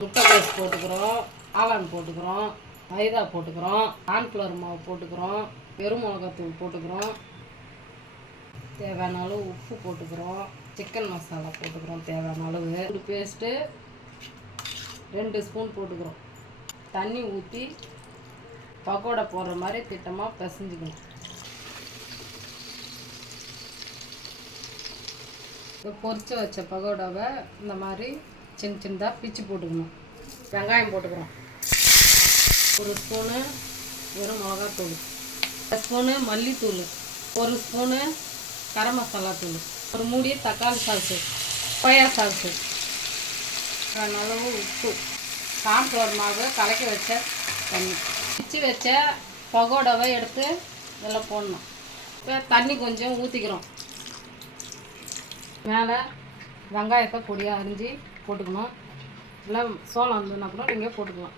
முட்டைக்கோஸ் போட்டுக்கிறோம், காளான் போட்டுக்கிறோம், மைதா போட்டுக்கிறோம், கார்ன்ஃப்ளவர் மாவு போட்டுக்கிறோம், வெறும் மிளகாத்தூள் போட்டுக்கிறோம், தேவையான அளவு உப்பு போட்டுக்கிறோம், சிக்கன் மசாலா போட்டுக்கிறோம் தேவையான அளவு, ஒரு பேஸ்ட்டு 2 ஸ்பூன் போட்டுக்கிறோம். தண்ணி ஊற்றி பக்கோடா போடுற மாதிரி திட்டமாக பிசைஞ்சிக்கணும். இப்போ பொரிச்சு வச்ச பக்கோடாவை இந்த மாதிரி சின்ன சின்னதாக பிச்சு போட்டுக்கணும். வெங்காயம் போட்டுக்கிறோம், 1 ஸ்பூனு வெறும் மிளகாத்தூள், 1 ஸ்பூனு மல்லித்தூள், 1 ஸ்பூனு கரம் மசாலா தூள், ஒரு மூடி தக்காளி சால்ஸு, சோயா சால்ஸு, அளவு உப்பு, கார்ன்ஃப்ளவர் மாவு கலக்கி வச்ச தண்ணி, பிச்சு வச்ச பகோடாவை எடுத்து இதெல்லாம் போடணும். இப்போ தண்ணி கொஞ்சம் ஊற்றிக்கிறோம். மேலே வெங்காயத்தை பொடியாக அரிஞ்சு போட்டுக்கணும். இல்லை சோளம் இருந்ததுன்னா கூட நீங்கள் போட்டுக்கலாம்.